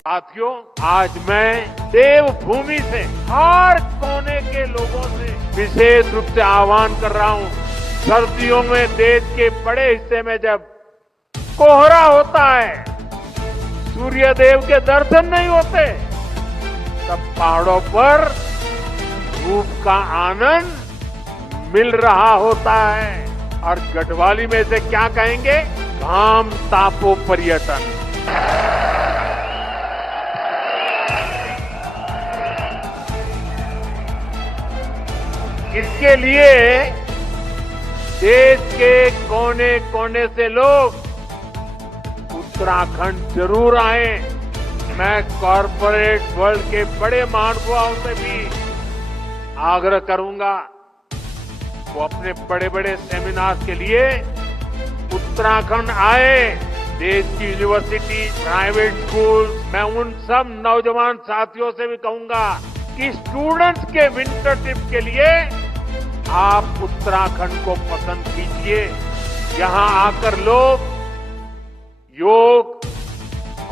साथियों, आज मैं देवभूमि से हर कोने के लोगों से विशेष रूप से आह्वान कर रहा हूं। सर्दियों में देश के बड़े हिस्से में जब कोहरा होता है, सूर्यदेव के दर्शन नहीं होते, तब पहाड़ों पर धूप का आनंद मिल रहा होता है। और गढ़वाली में से क्या कहेंगे? घाम तापो पर्यटन। इसके लिए देश के कोने कोने से लोग उत्तराखंड जरूर आए। मैं कॉरपोरेट वर्ल्ड के बड़े महानुभावों से भी आग्रह करूंगा, वो अपने बड़े बड़े सेमिनार के लिए उत्तराखंड आए। देश की यूनिवर्सिटी, प्राइवेट स्कूल, मैं उन सब नौजवान साथियों से भी कहूंगा कि स्टूडेंट्स के विंटर ट्रिप के लिए आप उत्तराखंड को पसंद कीजिए। यहां आकर लोग योग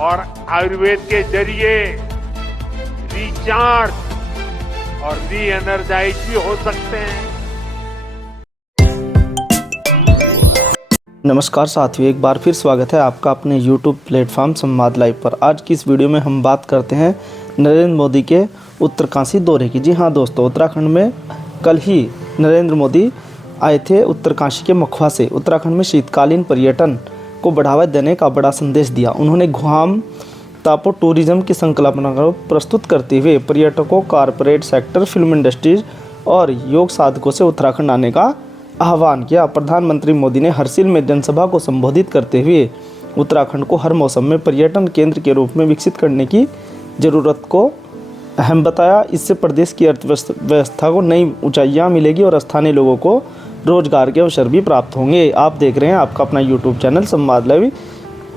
और आयुर्वेद के जरिए रिचार्ज और री एनर्जाइज भी हो सकते हैं। नमस्कार साथियों, एक बार फिर स्वागत है आपका अपने YouTube प्लेटफॉर्म संवाद लाइव पर। आज की इस वीडियो में हम बात करते हैं नरेंद्र मोदी के उत्तरकाशी दौरे की। जी हाँ दोस्तों, उत्तराखंड में कल ही नरेंद्र मोदी आए थे उत्तरकाशी के मखुआ से। उत्तराखंड में शीतकालीन पर्यटन को बढ़ावा देने का बड़ा संदेश दिया। उन्होंने घाम तापो टूरिज्म की संकल्पना को प्रस्तुत करते हुए पर्यटकों, कॉरपोरेट सेक्टर, फिल्म इंडस्ट्रीज और योग साधकों से उत्तराखंड आने का आह्वान किया। प्रधानमंत्री मोदी ने हरसिल में जनसभा को संबोधित करते हुए उत्तराखंड को हर मौसम में पर्यटन केंद्र के रूप में विकसित करने की जरूरत को अहम बताया। इससे प्रदेश की अर्थव्यवस्था को नई ऊंचाइयां मिलेगी और स्थानीय लोगों को रोजगार के अवसर भी प्राप्त होंगे। आप देख रहे हैं आपका अपना YouTube चैनल संवाद लाइव।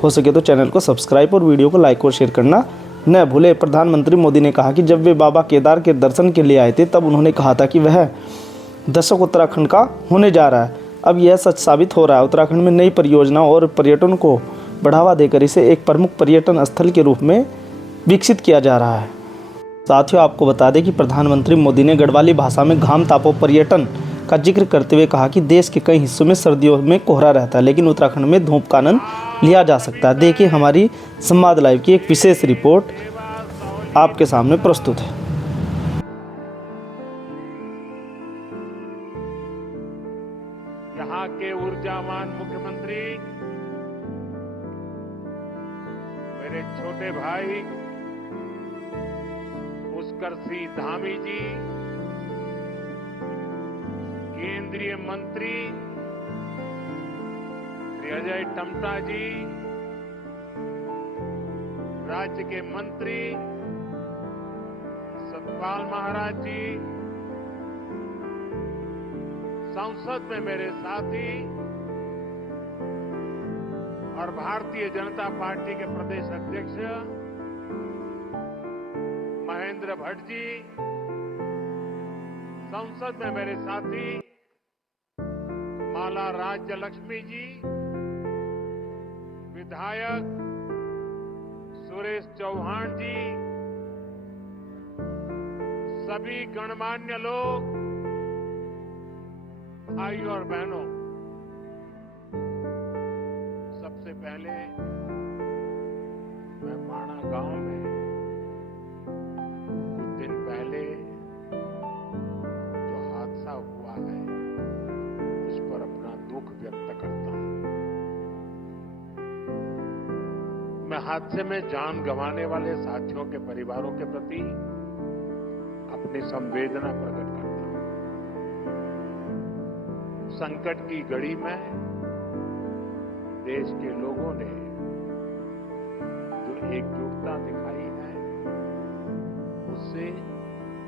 हो सके तो चैनल को सब्सक्राइब और वीडियो को लाइक और शेयर करना न भूलें। प्रधानमंत्री मोदी ने कहा कि जब वे बाबा केदार के दर्शन के लिए आए थे, तब उन्होंने कहा था कि वह दशक उत्तराखंड का होने जा रहा है। अब यह सच साबित हो रहा है। उत्तराखंड में नई परियोजनाओं और पर्यटन को बढ़ावा देकर इसे एक प्रमुख पर्यटन स्थल के रूप में विकसित किया जा रहा है। साथियों, आपको बता दें कि प्रधानमंत्री मोदी ने गढ़वाली भाषा में घाम तापो पर्यटन का जिक्र करते हुए कहा कि देश के कई हिस्सों में सर्दियों में कोहरा रहता है, लेकिन उत्तराखंड में धूप का आनंद लिया जा सकता है। देखिए हमारी संवाद लाइव की एक विशेष रिपोर्ट आपके सामने प्रस्तुत है। यहाँ के ऊर्जावान मुख्यमंत्री मेरे छोटे भाई पुष्कर सिंह धामी जी, केंद्रीय मंत्री श्री अजय टम्टा जी, राज्य के मंत्री सतपाल महाराज जी, संसद में मेरे साथी और भारतीय जनता पार्टी के प्रदेश अध्यक्ष महेंद्र भट्ट जी, संसद में मेरे साथी माला राज्य लक्ष्मी जी, विधायक सुरेश चौहान जी, सभी गणमान्य लोग, भाई और बहनों, सबसे पहले मैं माणा गांव में कुछ दिन पहले जो हादसा हुआ है उस पर अपना दुख व्यक्त करता हूं। मैं हादसे में जान गंवाने वाले साथियों के परिवारों के प्रति अपनी संवेदना प्रकट करता हूं। संकट की घड़ी में देश के लोगों ने जो एकजुटता दिखाई है, उससे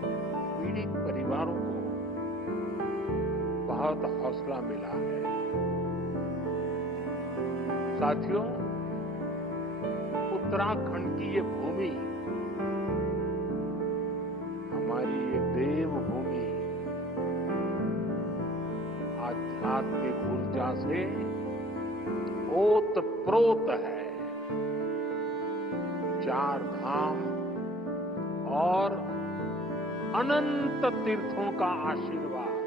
पीड़ित परिवारों को बहुत हौसला मिला है। साथियों, उत्तराखंड की ये भूमि हमारी ये देवभूमि आध्यात्मिक ऊर्जा से ओतप्रोत है। चार धाम और अनंत तीर्थों का आशीर्वाद,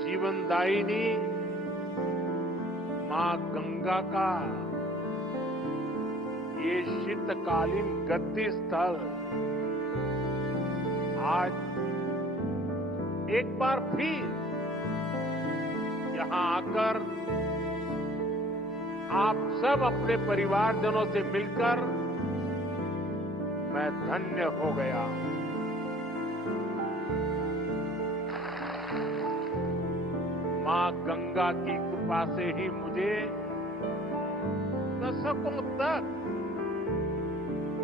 जीवनदायिनी मां गंगा का ये शीतकालीन गद्दी स्थल आज एक बार फिर यहां आकर आप सब अपने परिवारजनों से मिलकर मैं धन्य हो गया। मां गंगा की कृपा से ही मुझे दशकों तक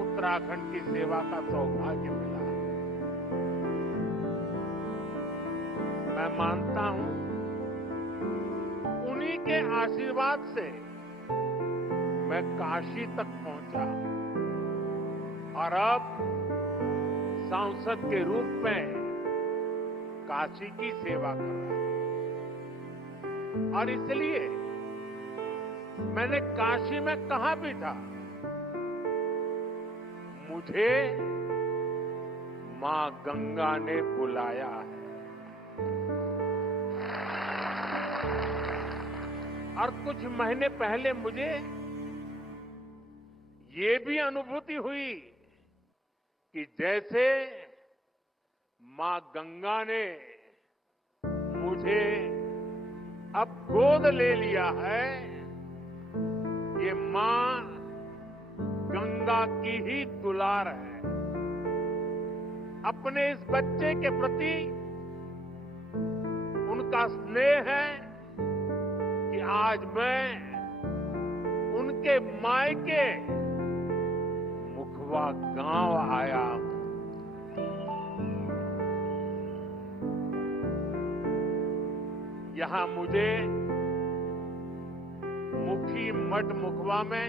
उत्तराखंड की सेवा का सौभाग्य मिला। मैं मानता हूं उन्हीं के आशीर्वाद से मैं काशी तक पहुंचा और अब सांसद के रूप में काशी की सेवा कर रहा हूं। और इसलिए मैंने काशी में कहा भी था, मुझे मां गंगा ने बुलाया है। और कुछ महीने पहले मुझे ये भी अनुभूति हुई कि जैसे मां गंगा ने मुझे अब गोद ले लिया है, ये मां गंगा की ही दुलार है। अपने इस बच्चे के प्रति उनका स्नेह है कि आज मैं उनके मायके मुखवा गांव आया हूं। यहां मुझे मुखी मठ मुखवा में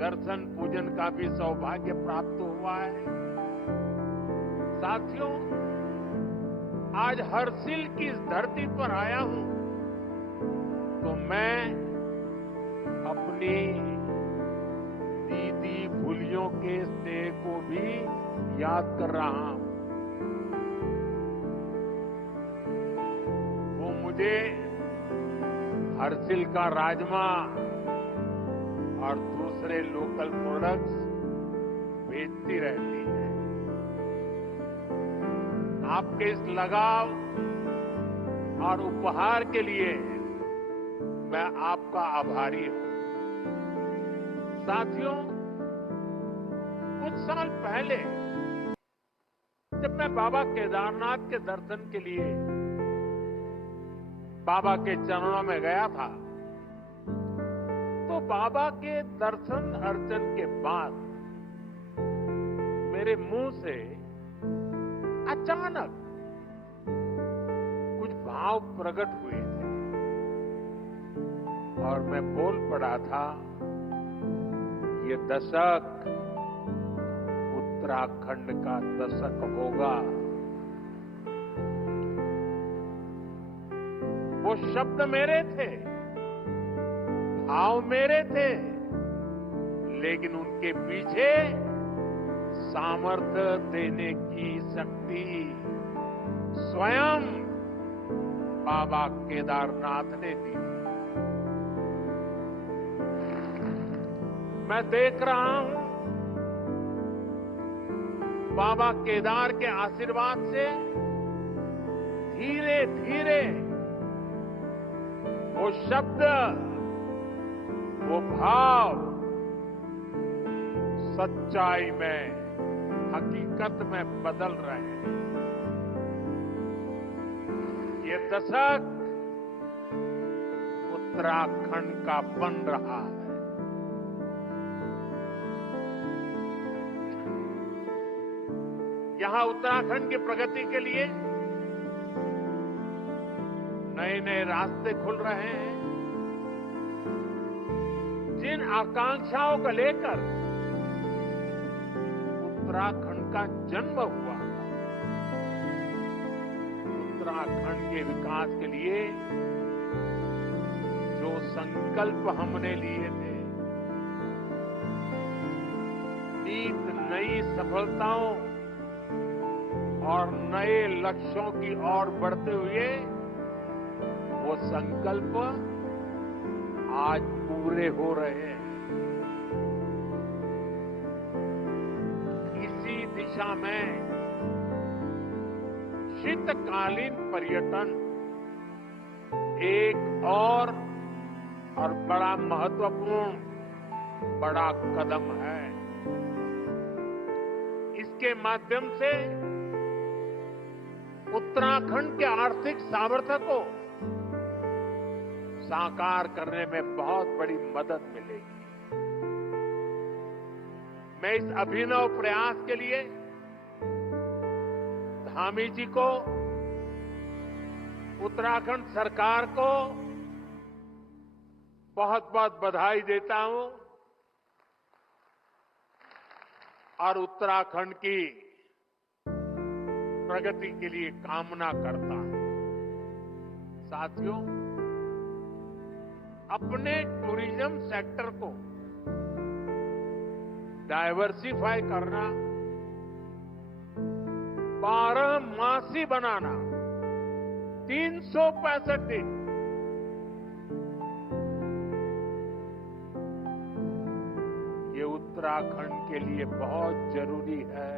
दर्शन पूजन का भी सौभाग्य प्राप्त हुआ है। साथियों, आज हर्षिल की इस धरती पर आया हूं तो मैं अपनी दीदी भूलियों के स्नेह को भी याद कर रहा हूं। वो मुझे हर्षिल का राजमा और दूसरे लोकल प्रोडक्ट्स बेचती रहती है। आपके इस लगाव और उपहार के लिए मैं आपका आभारी हूं। साथियों, कुछ साल पहले जब मैं बाबा केदारनाथ के दर्शन के लिए बाबा के चरणों में गया था, तो बाबा के दर्शन अर्चन के बाद मेरे मुंह से अचानक कुछ भाव प्रकट हुए थे और मैं बोल पड़ा था, ये दशक उत्तराखंड का दशक होगा। वो शब्द मेरे थे, भाव मेरे थे, लेकिन उनके पीछे सामर्थ्य देने की शक्ति स्वयं बाबा केदारनाथ ने दी। मैं देख रहा हूं बाबा केदार के आशीर्वाद से धीरे धीरे वो शब्द, वो भाव सच्चाई में, हकीकत में बदल रहे हैं। ये दशक उत्तराखंड का बन रहा है। यहां उत्तराखंड की प्रगति के लिए नए नए रास्ते खुल रहे हैं। जिन आकांक्षाओं को लेकर उत्तराखंड का जन्म हुआ, उत्तराखंड के विकास के लिए जो संकल्प हमने लिए थे, नित नई सफलताओं और नए लक्ष्यों की ओर बढ़ते हुए वो संकल्प आज पूरे हो रहे हैं। इसी दिशा में शीतकालीन पर्यटन एक और बड़ा महत्वपूर्ण बड़ा कदम है। इसके माध्यम से उत्तराखंड के आर्थिक सामर्थ्य को साकार करने में बहुत बड़ी मदद मिलेगी। मैं इस अभिनव प्रयास के लिए धामी जी को, उत्तराखंड सरकार को बहुत बहुत बधाई देता हूं और उत्तराखंड की प्रगति के लिए कामना करता हूं। साथियों, अपने टूरिज्म सेक्टर को डाइवर्सिफाई करना, 12मासी बनाना, 365 दिन ये उत्तराखंड के लिए बहुत जरूरी है।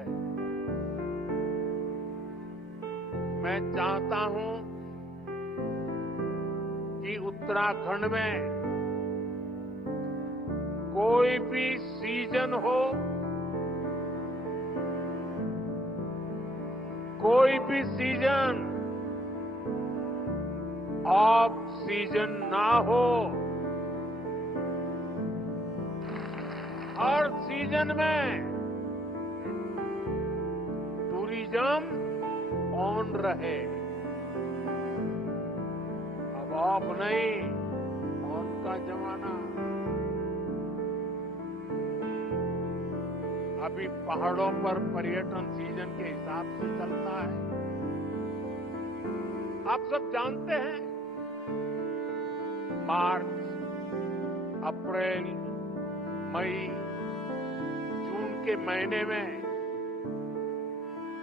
मैं चाहता हूं कि उत्तराखंड में कोई भी सीजन हो, कोई भी सीजन ऑफ सीजन ना हो, हर सीजन में टूरिज्म ऑन रहे। अब ऑफ नहीं, ऑन का जमाना। अभी पहाड़ों पर पर्यटन सीजन के हिसाब से चलता है। आप सब जानते हैं, मार्च, अप्रैल, मई, जून के महीने में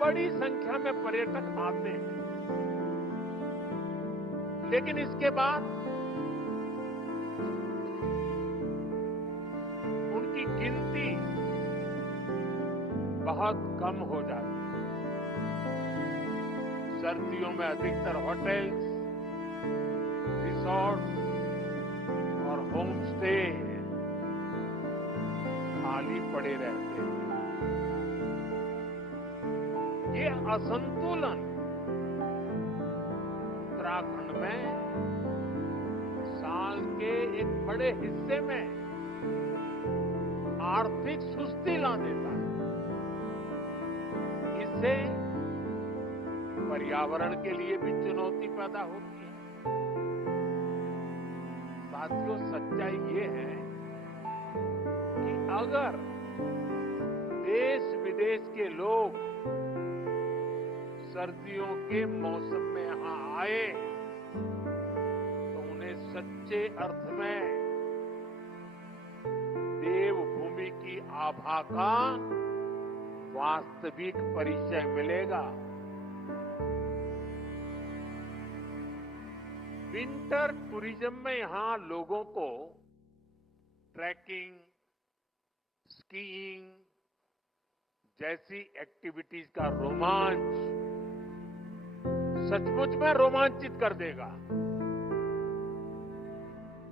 बड़ी संख्या में पर्यटक आते हैं, लेकिन इसके बाद उनकी गिनती बहुत कम हो जाती है। सर्दियों में अधिकतर होटल्स, रिसोर्ट और होम स्टे खाली पड़े रहते हैं। ये असंतुलन उत्तराखंड में साल के एक बड़े हिस्से में आर्थिक सुस्ती ला देता है। इससे पर्यावरण के लिए भी चुनौती पैदा होती है। साथियों, सच्चाई ये है कि अगर देश विदेश के लोग सर्दियों के मौसम में यहां आए तो उन्हें सच्चे अर्थ में देवभूमि की आभा का वास्तविक परिचय मिलेगा। विंटर टूरिज्म में यहां लोगों को ट्रैकिंग, स्कीइंग जैसी एक्टिविटीज का रोमांच सचमुच में रोमांचित कर देगा।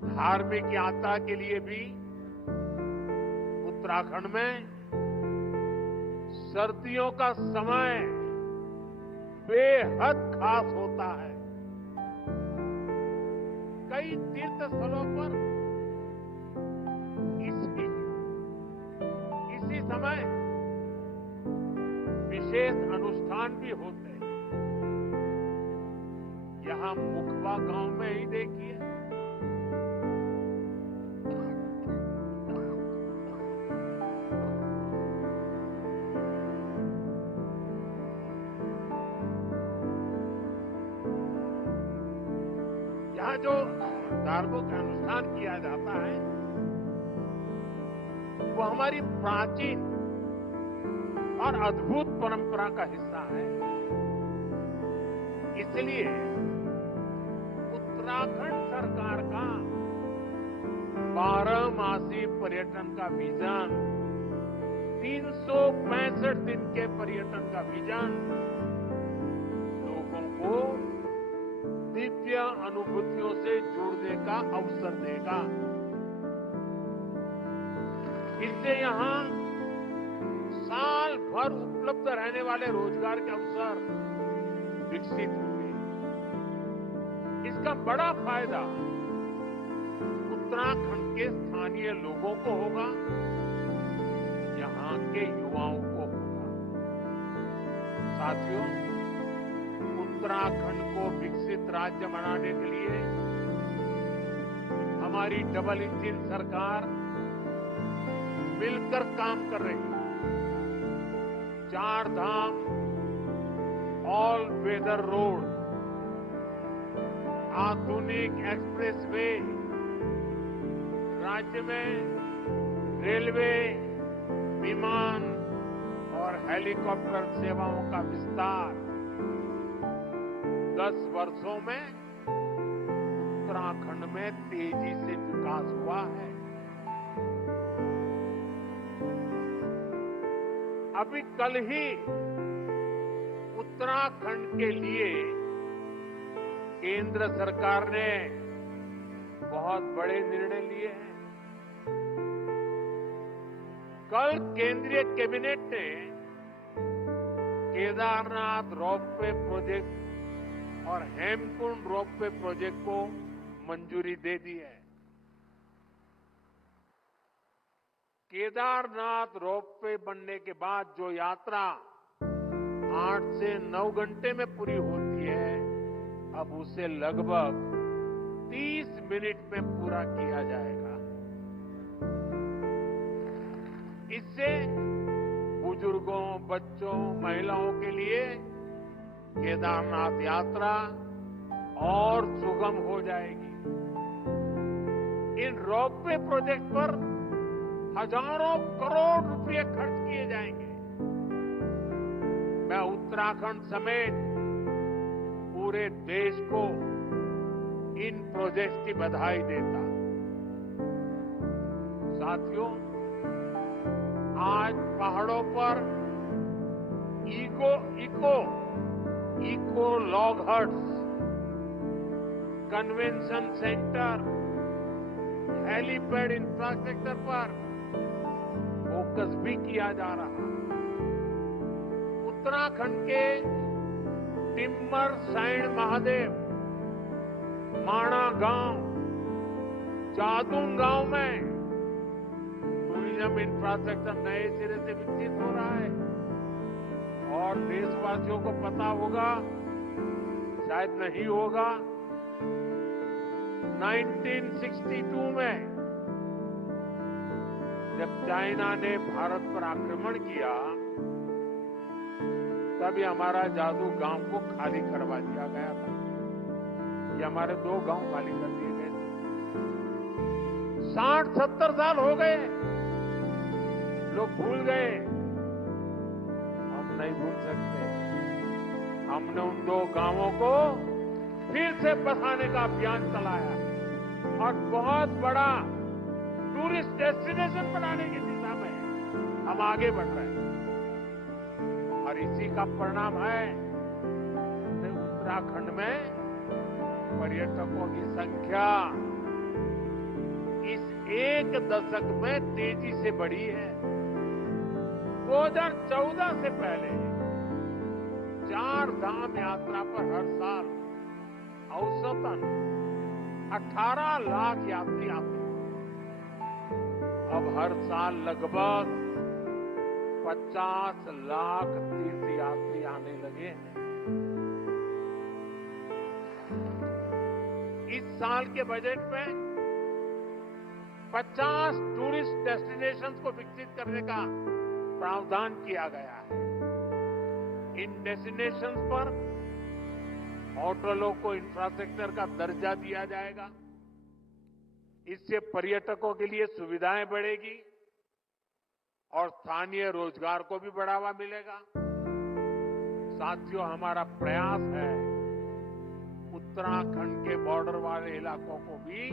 धार्मिक यात्रा के लिए भी उत्तराखंड में सर्दियों का समय बेहद खास होता है। कई तीर्थ स्थलों पर इसी समय विशेष अनुष्ठान भी होते हैं। यहां मुखबा गांव में ही देखिए, यहाँ जो धार्मिक अनुष्ठान किया जाता है वो हमारी प्राचीन और अद्भुत परंपरा का हिस्सा है। इसलिए उत्तराखंड सरकार का 12 मासी पर्यटन का विजन, 365 दिन के पर्यटन का विजन लोगों को दिव्य अनुभूतियों से जुड़ने का अवसर देगा। इससे यहां साल भर उपलब्ध रहने वाले रोजगार के अवसर विकसित होंगे। इसका बड़ा फायदा उत्तराखंड के स्थानीय लोगों को होगा, यहां के युवाओं को होगा। साथियों, उत्तराखंड को विकसित राज्य बनाने के लिए हमारी डबल इंजन सरकार मिलकर काम कर रही है। 4 धाम ऑल वेदर रोड, आधुनिक एक्सप्रेसवे, राज्य में रेलवे, विमान और हेलीकॉप्टर सेवाओं का विस्तार 10 वर्षों में उत्तराखंड में तेजी से विकास हुआ है। अभी कल ही उत्तराखंड के लिए केंद्र सरकार ने बहुत बड़े निर्णय लिए हैं। कल केंद्रीय कैबिनेट ने केदारनाथ रोपवे प्रोजेक्ट और हेमकुंड रोपवे प्रोजेक्ट को मंजूरी दे दी है। केदारनाथ रोपवे बनने के बाद जो यात्रा 8 से 9 घंटे में पूरी होती है, अब उसे लगभग 30 मिनट में पूरा किया जाएगा। इससे बुजुर्गों, बच्चों, महिलाओं के लिए केदारनाथ यात्रा और सुगम हो जाएगी। इन रोपवे प्रोजेक्ट पर हजारों करोड़ रुपए खर्च किए जाएंगे। मैं उत्तराखंड समेत पूरे देश को इन प्रोजेक्ट्स की बधाई देता हूं। साथियों, आज पहाड़ों पर eco log huts, convention centre, helipad infrastructure पर फोकस भी किया जा रहा है। उत्तराखंड के टिम्बर साइंड महादेव, माणा गांव, जादून गांव में टूरिज्म इंफ्रास्ट्रक्चर नए सिरे से विकसित हो रहा है। और देशवासियों को पता होगा, शायद नहीं होगा, 1962 में जब चाइना ने भारत पर आक्रमण किया, तभी हमारा जादू गांव को खाली करवा दिया गया था। ये हमारे 2 गांव खाली कर दिए गए थे। 60-70 साल हो गए, लोग भूल गए। हम नहीं भूल सकते। हमने उन 2 गांवों को फिर से बसाने का अभियान चलाया और बहुत बड़ा टूरिस्ट डेस्टिनेशन बनाने की दिशा में हम आगे बढ़ रहे हैं। और इसी का परिणाम है कि उत्तराखंड में पर्यटकों की संख्या इस 1 दशक में तेजी से बढ़ी है। 2014 से पहले 4 धाम यात्रा पर हर साल औसतन 18 लाख यात्री आते हैं। अब हर साल लगभग 50 लाख तीर्थयात्री आने लगे हैं। इस साल के बजट में 50 टूरिस्ट डेस्टिनेशंस को विकसित करने का प्रावधान किया गया है। इन डेस्टिनेशंस पर होटलों को इंफ्रास्ट्रक्चर का दर्जा दिया जाएगा। इससे पर्यटकों के लिए सुविधाएं बढ़ेगी, और स्थानीय रोजगार को भी बढ़ावा मिलेगा। साथियों, हमारा प्रयास है उत्तराखंड के बॉर्डर वाले इलाकों को भी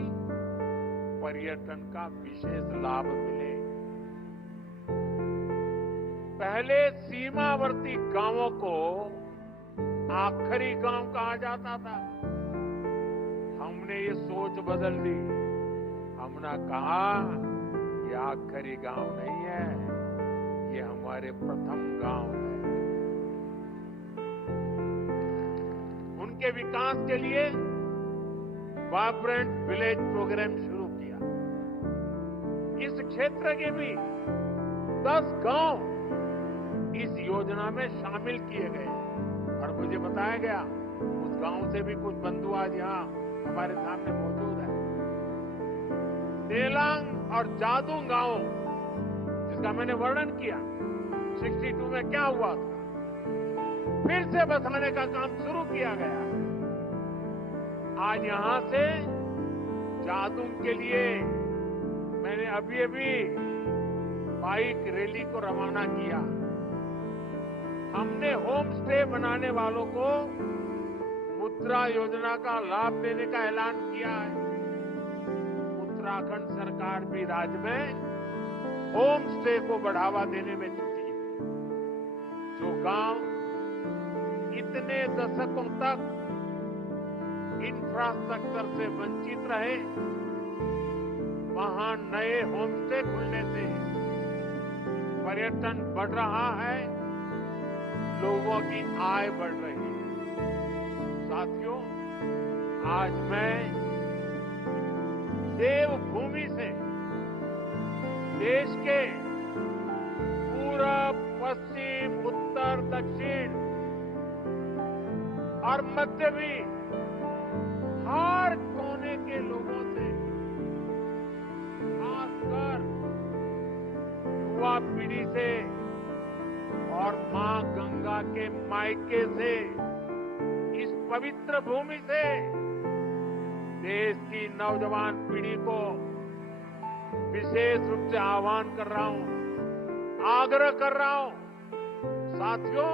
पर्यटन का विशेष लाभ मिले। पहले सीमावर्ती गांवों को आखिरी गांव कहा जाता था। हमने ये सोच बदल दी। हमने कहा ये आखिरी गांव नहीं है, ये हमारे प्रथम गांव है। उनके विकास के लिए वाइब्रेंट विलेज प्रोग्राम शुरू किया। इस क्षेत्र के भी 10 गांव इस योजना में शामिल किए गए और मुझे बताया गया उस गांव से भी कुछ बंधु आज यहां हमारे सामने मौजूद है। देलांग और जादूंग गांव जिसका मैंने वर्णन किया 62 में क्या हुआ था, फिर से बसाने का काम शुरू किया गया। आज यहां से जादूंग के लिए मैंने अभी बाइक रैली को रवाना किया। हमने होम स्टे बनाने वालों को मुद्रा योजना का लाभ देने का ऐलान किया है। उत्तराखंड सरकार भी राज्य में होम स्टे को बढ़ावा देने में जुटी है। जो गांव इतने दशकों तक इंफ्रास्ट्रक्चर से वंचित रहे, वहां नए होम स्टे खुलने से पर्यटन बढ़ रहा है, लोगों की आय बढ़ रही है। साथियों, आज मैं देवभूमि से देश के पूरब, पश्चिम, उत्तर, दक्षिण और मध्य भी हर कोने के लोगों से, खासकर युवा पीढ़ी से और मां गंगा के मायके से, इस पवित्र भूमि से देश की नौजवान पीढ़ी को विशेष रूप से आह्वान कर रहा हूं, आग्रह कर रहा हूं। साथियों,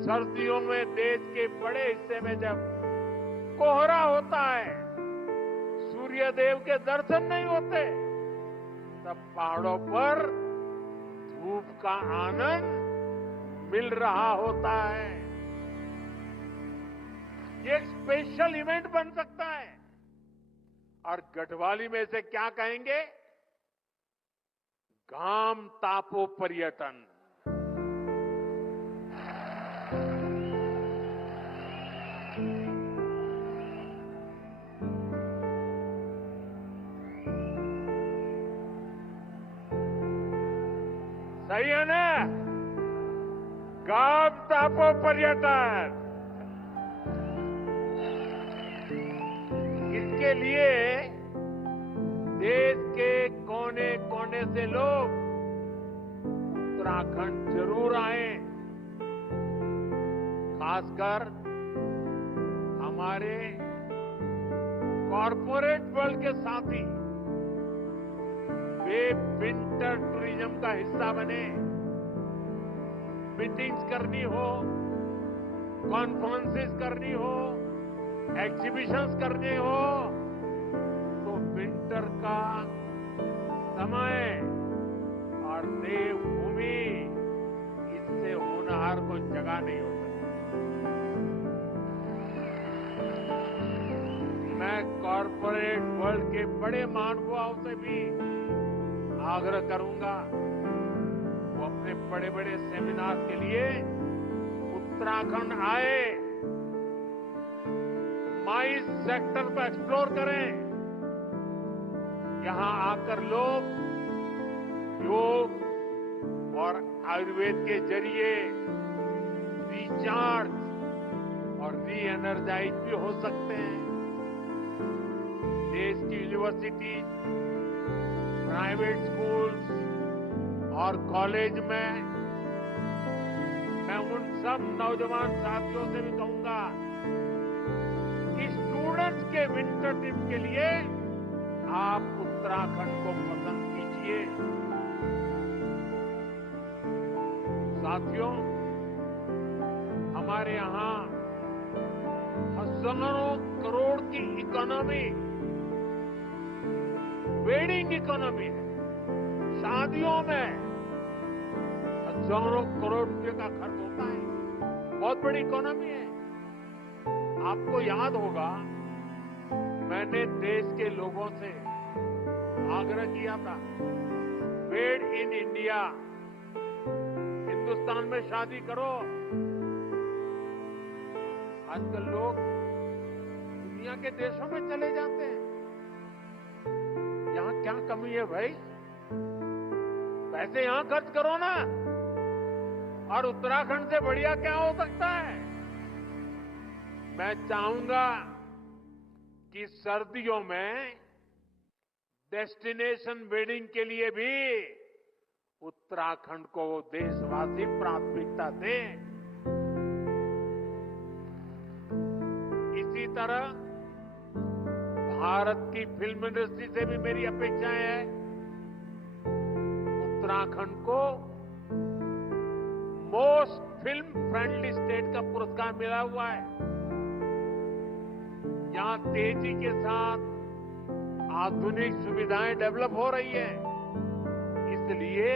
सर्दियों में देश के बड़े हिस्से में जब कोहरा होता है, सूर्य देव के दर्शन नहीं होते, तब पहाड़ों पर धूप का आनंद मिल रहा होता है। ये एक स्पेशल इवेंट बन सकता है। और गढ़वाली में से क्या कहेंगे? गाम तापो पर्यटन। सही है ना? गाम तापो पर्यटन। इसके लिए देश के कोने कोने से लोग उत्तराखंड जरूर आए। खासकर हमारे कॉरपोरेट वर्ल्ड के साथी, वे विंटर टूरिज्म का हिस्सा बने। मीटिंग्स करनी हो, कॉन्फ्रेंसेस करनी हो, एग्जीबिशंस करने हो, तो विंटर का समय और देवभूमि, इससे होनहार को जगह नहीं हो सकती। मैं कॉरपोरेट वर्ल्ड के बड़े महानुभावों से भी आग्रह करूंगा, वो अपने बड़े बड़े सेमिनार के लिए उत्तराखंड आए, माइस सेक्टर को एक्सप्लोर करें। यहां आकर लोग योग और आयुर्वेद के जरिए रिचार्ज और री एनर्जाइज भी हो सकते हैं। देश की यूनिवर्सिटी, प्राइवेट स्कूल्स और कॉलेज में मैं उन सब नौजवान साथियों से भी कहूंगा कि स्टूडेंट्स के विंटर ट्रिप के लिए आप उत्तराखंड को पसंद कीजिए। साथियों, हमारे यहाँ हजारों करोड़ की इकोनॉमी वेडिंग इकोनॉमी है। शादियों में हजारों करोड़ रुपए का खर्च होता है। बहुत बड़ी इकोनॉमी है। आपको याद होगा, मैंने देश के लोगों से आग्रह किया था, मेड इन इंडिया, हिंदुस्तान में शादी करो। आजकल लोग दुनिया के देशों में चले जाते हैं। यहां क्या कमी है भाई? पैसे यहां खर्च करो ना। और उत्तराखंड से बढ़िया क्या हो सकता है? मैं चाहूंगा कि सर्दियों में डेस्टिनेशन वेडिंग के लिए भी उत्तराखंड को देशवासी प्राथमिकता दें। इसी तरह भारत की फिल्म इंडस्ट्री से भी मेरी अपेक्षाएं हैं। उत्तराखंड को मोस्ट फिल्म फ्रेंडली स्टेट का पुरस्कार मिला हुआ है। यहां तेजी के साथ आधुनिक सुविधाएं डेवलप हो रही है। इसलिए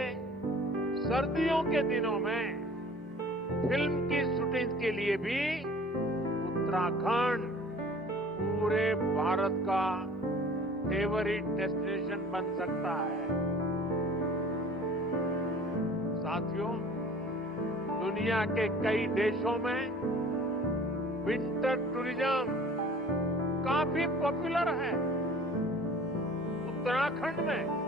सर्दियों के दिनों में फिल्म की शूटिंग के लिए भी उत्तराखंड पूरे भारत का फेवरेट डेस्टिनेशन बन सकता है। साथियों, दुनिया के कई देशों में विंटर टूरिज्म काफी पॉपुलर है। उत्तराखंड में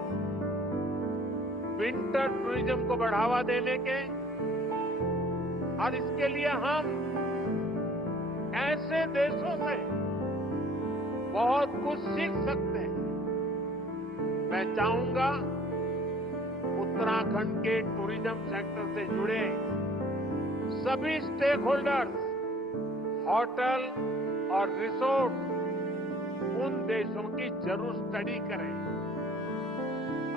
विंटर टूरिज्म को बढ़ावा देने के और इसके लिए हम ऐसे देशों से बहुत कुछ सीख सकते हैं। मैं चाहूंगा उत्तराखंड के टूरिज्म सेक्टर से जुड़े सभी स्टेक होल्डर्स, होटल और रिसोर्ट उन देशों की जरूर स्टडी करें।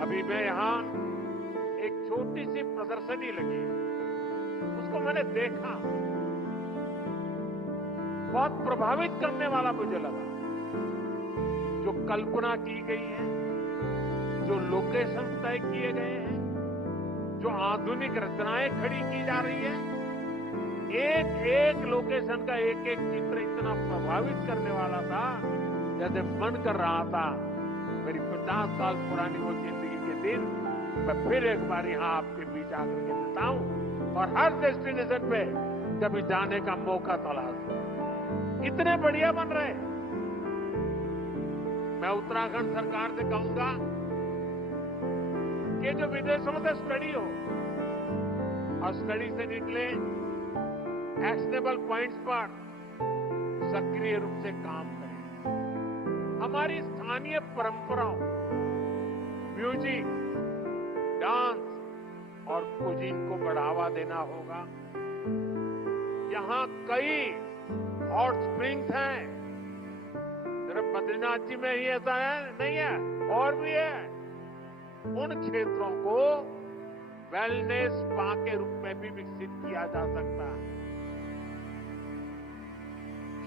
अभी मैं यहां एक छोटी सी प्रदर्शनी लगी, उसको मैंने देखा, बहुत प्रभावित करने वाला मुझे लगा। जो कल्पना की गई है, जो लोकेशन तय किए गए हैं, जो आधुनिक रचनाएं खड़ी की जा रही है, एक एक लोकेशन का एक एक चित्र इतना प्रभावित करने वाला था, जैसे मन कर रहा था मेरी 50 साल पुरानी वो जिंदगी के दिन मैं फिर एक बार यहां आपके बीच आकर के बिताऊं और हर डेस्टिनेशन पे कभी जाने का मौका तलाशूं। इतने बढ़िया बन रहे। मैं उत्तराखंड सरकार से कहूंगा कि जो विदेशों से स्टडी हो और स्टडी से निकले एक्शनेबल पॉइंट्स पर सक्रिय रूप से काम करें। हमारी स्थानीय परंपराओं, म्यूजिक, डांस और कुजीन को बढ़ावा देना होगा। यहां कई हॉट स्प्रिंग्स हैं। सिर्फ बद्रीनाथ जी में ही ऐसा है नहीं है, और भी है। उन क्षेत्रों को वेलनेस स्पा के रूप में भी विकसित किया जा सकता है।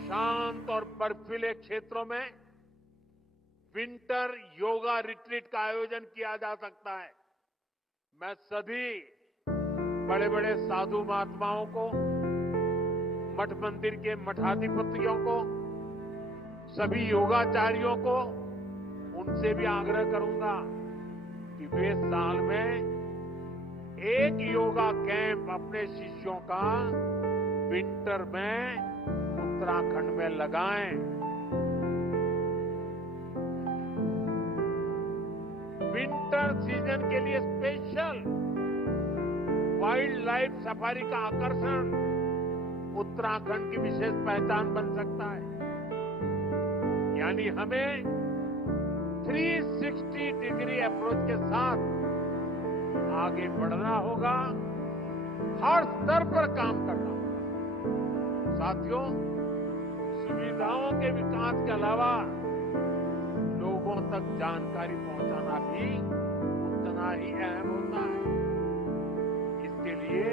शांत और बर्फीले क्षेत्रों में विंटर योगा रिट्रीट का आयोजन किया जा सकता है। मैं सभी बड़े बड़े साधु महात्माओं को, मठ मंदिर के मठाधिपतियों को, सभी योगाचार्यों को, उनसे भी आग्रह करूंगा कि वे साल में एक योगा कैंप अपने शिष्यों का विंटर में उत्तराखंड में लगाएं। विंटर सीजन के लिए स्पेशल वाइल्ड लाइफ सफारी का आकर्षण उत्तराखंड की विशेष पहचान बन सकता है। यानी हमें 360 डिग्री अप्रोच के साथ आगे बढ़ना होगा, हर स्तर पर काम करना होगा। साथियों, सुविधाओं के विकास के अलावा लोगों तक जानकारी पहुंचाना भी उतना ही अहम होता है। इसके लिए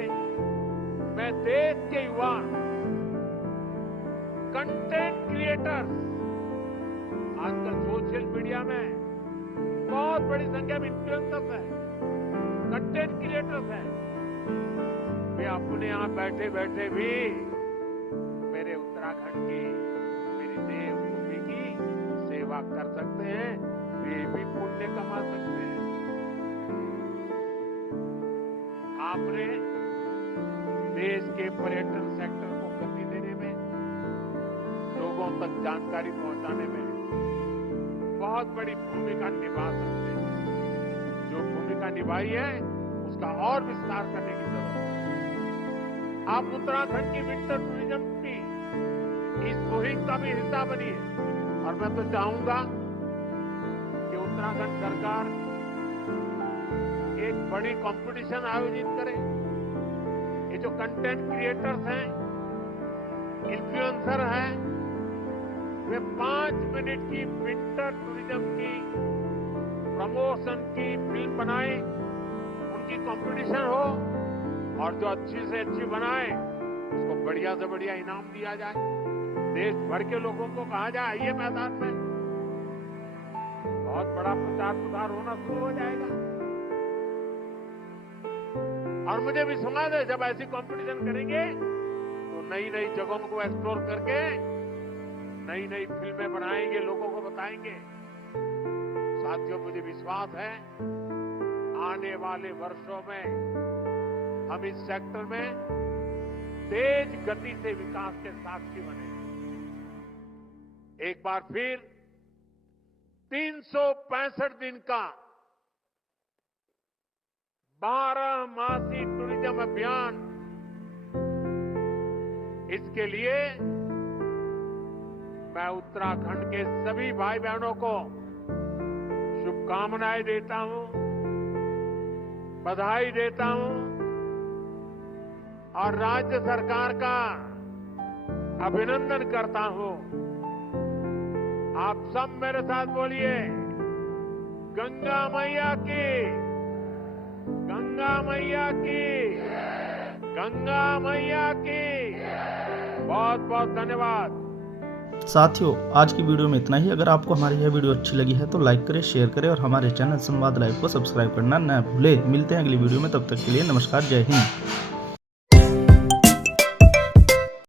मैं देश के युवा कंटेंट क्रिएटर्स, आजकल सोशल मीडिया में बहुत बड़ी संख्या में इन्फ्लुएंसर्स हैं, कंटेंट क्रिएटर्स हैं, वे अपने यहाँ बैठे बैठे भी मेरे उत्तराखंड की, मेरी देवभूमि की सेवा कर सकते हैं, वे भी पुण्य कमा सकते हैं। आपने देश के पर्यटन सेक्टर को गति देने में, लोगों तक जानकारी पहुंचाने में बहुत बड़ी भूमिका निभा सकते हैं। जो भूमिका निभाई है उसका और विस्तार करने की जरूरत है। आप उत्तराखंड की विंटर टूरिज्म की इस मुहिम का भी हिस्सा बनिए, और मैं तो चाहूंगा कि उत्तराखंड सरकार एक बड़ी कंपटीशन आयोजित करे। ये जो कंटेंट क्रिएटर्स हैं, इन्फ्लुएंसर हैं, वे 5 मिनट की विंटर टूरिज्म की प्रमोशन की फिल्म बनाए, उनकी कंपटीशन हो, और जो अच्छी से अच्छी बनाए उसको बढ़िया से बढ़िया इनाम दिया जाए। देश भर के लोगों को कहा जाए आइए मैदान में, बहुत बड़ा प्रचार प्रसार होना शुरू हो जाएगा। और मुझे विश्वास है जब ऐसी कंपटीशन करेंगे तो नई नई जगहों को एक्सप्लोर करके नई नई फिल्में बनाएंगे, लोगों को बताएंगे। साथियों, मुझे विश्वास है आने वाले वर्षों में हम इस सेक्टर में तेज गति से विकास के साक्षी बनेंगे। एक बार फिर 365 दिन का 12 मासी टूरिज्म अभियान, इसके लिए मैं उत्तराखंड के सभी भाई बहनों को शुभकामनाएं देता हूं, बधाई देता हूं, और राज्य सरकार का अभिनंदन करता हूं। आप सब मेरे साथ बोलिए, गंगा मैया की, गंगा मैया की, गंगा मैया की। बहुत बहुत धन्यवाद। साथियों, आज की वीडियो में इतना ही। अगर आपको हमारी यह वीडियो अच्छी लगी है तो लाइक करें, शेयर करें और हमारे चैनल संवाद लाइव को सब्सक्राइब करना न भूलें। मिलते हैं अगली वीडियो में, तब तक के लिए नमस्कार, जय हिंद।